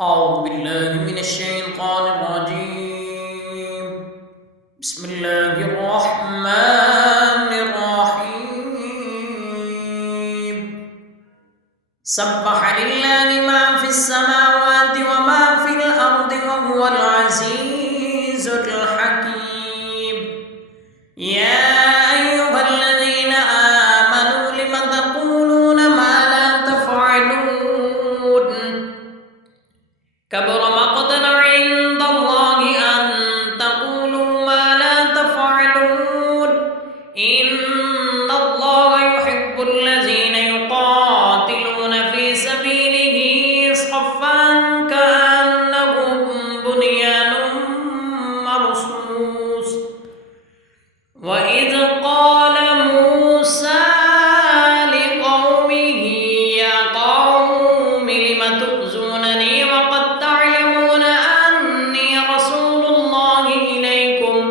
أعوذ بالله من الشيطان الرجيم. بسم الله الرحمن الرحيم. سبح لله ما في السماوات وما في الأرض وهو العزيز الحكيم. يا أيها الذين آمنوا لم تقولون ما لا تفعلون كبر مقتا عند الله أن تقولوا ما لا تفعلون إن الله يحب الذين يقاتلون في سبيله صفا كأنهم بنيان مرصوص. وإذ قال موسى لقومه يا قوم لم تؤذونني وقد تعلمون أني رسول الله إليكم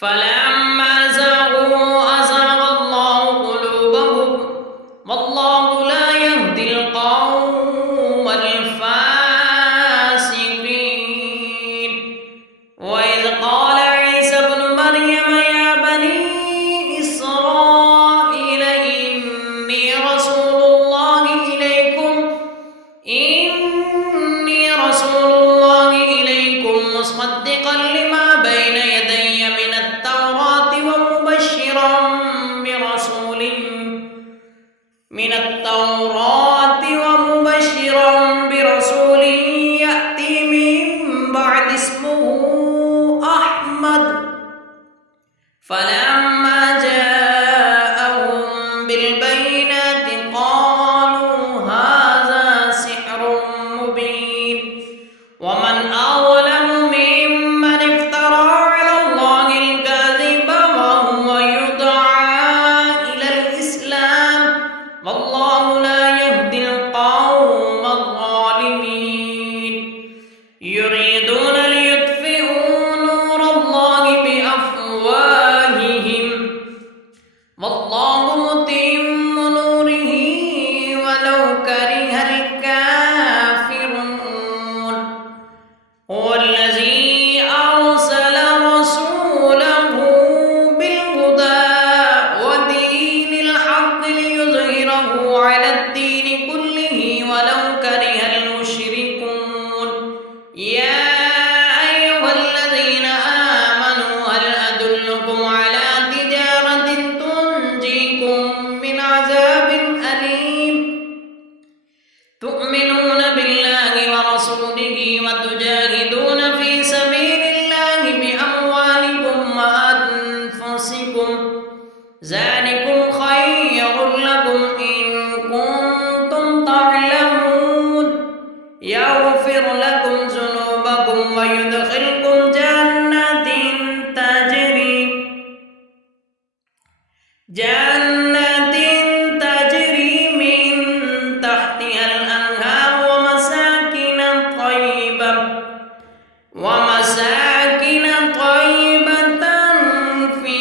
فلما زاغوا أزاغ الله قلوبهم والله لا يهدي القوم الفاسقين. وإذ قال عيسى ابن مريم يا بني إسرائيل إني رسول الله إليكم مصدقا لما بين يدي من التوراة ومبشرا برسول يأتي من بعد اسمه أحمد. فلما جاءهم بالبينات قالوا هذا سحر مبين ومن أظلم ممن افترى على الله الكذب وهو يدعى إلى الإسلام والله لا يهدي القوم الظالمين. يريدون ليطفئوا نور الله بأفواههم والله متم نوره ولو كره الكافرون. هو الذي أرسل رسوله بالهدى ودين الحق ليظهره على الدين كله ولو كره المشركون. يا أيها الذين آمنوا هل أدلكم على تجارة تنجيكم من عذاب أليم تؤمنون بالله ورسوله وتجاهدون في سبيل الله بأموالكم وأنفسكم ذلكم خير لكم إن كنتم تعلمون. يغفر لكم ذنوبكم ويدخلكم جنات تجري من تحتها الأنهار ومساكن طيبة في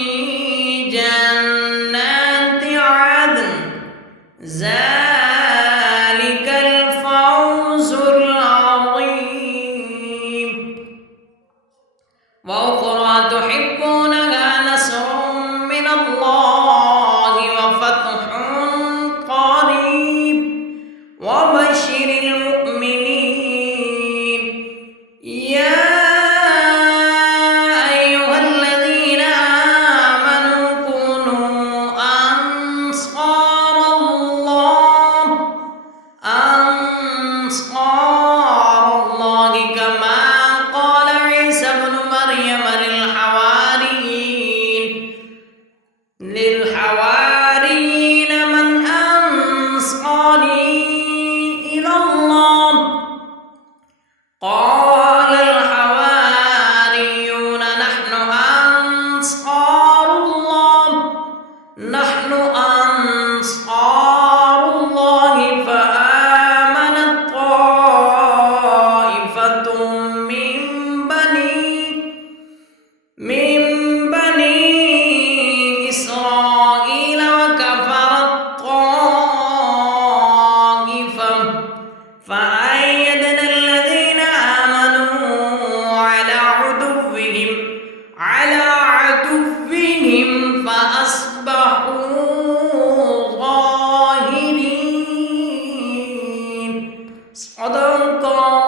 جنات عدن ذلك الفوز العظيم. وأخرى تحبونها نصر من الله وفتح قريب وبشر المؤمنين. يا أيها الذين آمنوا كونوا أنصار الله كما قال عيسى ابن مريم للحواريين من أنصاري إلى الله قال الحواريون نحن أنصار الله فآمنت طائفة من بني إسرائيل وكفرت طائفة فأيدنا صدق